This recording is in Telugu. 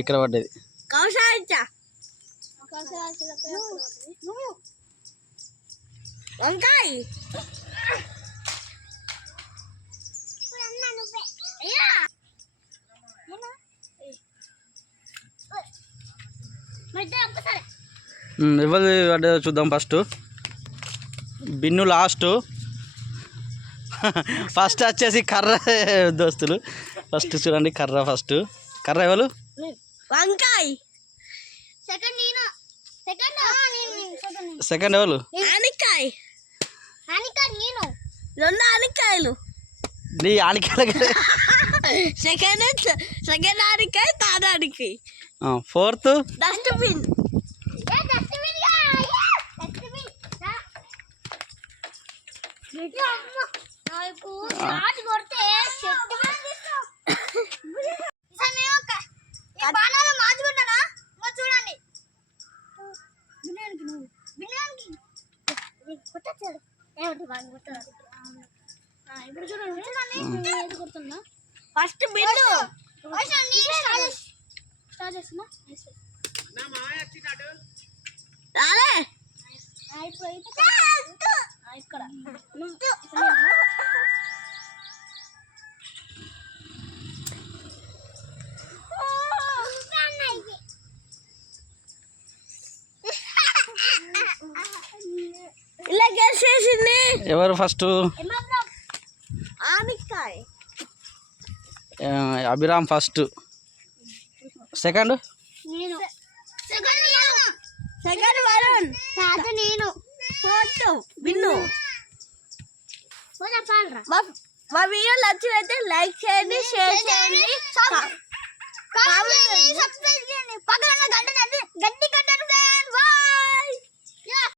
ఇక్కడ పడ్డది. వంకాయ ఎవరు పడ్డదో చూద్దాం. First Binnu last. ఫస్ట్ వచ్చేసి కర్ర దోస్తులు. ఫస్ట్ చూడండి కర్ర. ఫస్ట్ కర్ర ఎవరు? వంకాయ. సెకండ్ ఎవరు? ఆనికాయ. రెండు ఆనికాయలు. నీ ఆనికాయలు. సెకండ్ ఆనికాయ, థర్డ్ ఆనికాయ. Fourth dustbin. ఫస్ట్ బిల్లు ఇక్కడ ఇలా గెలిచేసింది. ఎవరు ఫస్ట్? ఆనికాయ. Abhiram first. Second second Varun. నేను. Fourth bin. మా వీడియో నచ్చినైతే లైక్ చేయండి, షేర్ చేయండి, కామెంట్ చేయండి, సబ్స్క్రైబ్ చేయండి. పక్కన గంట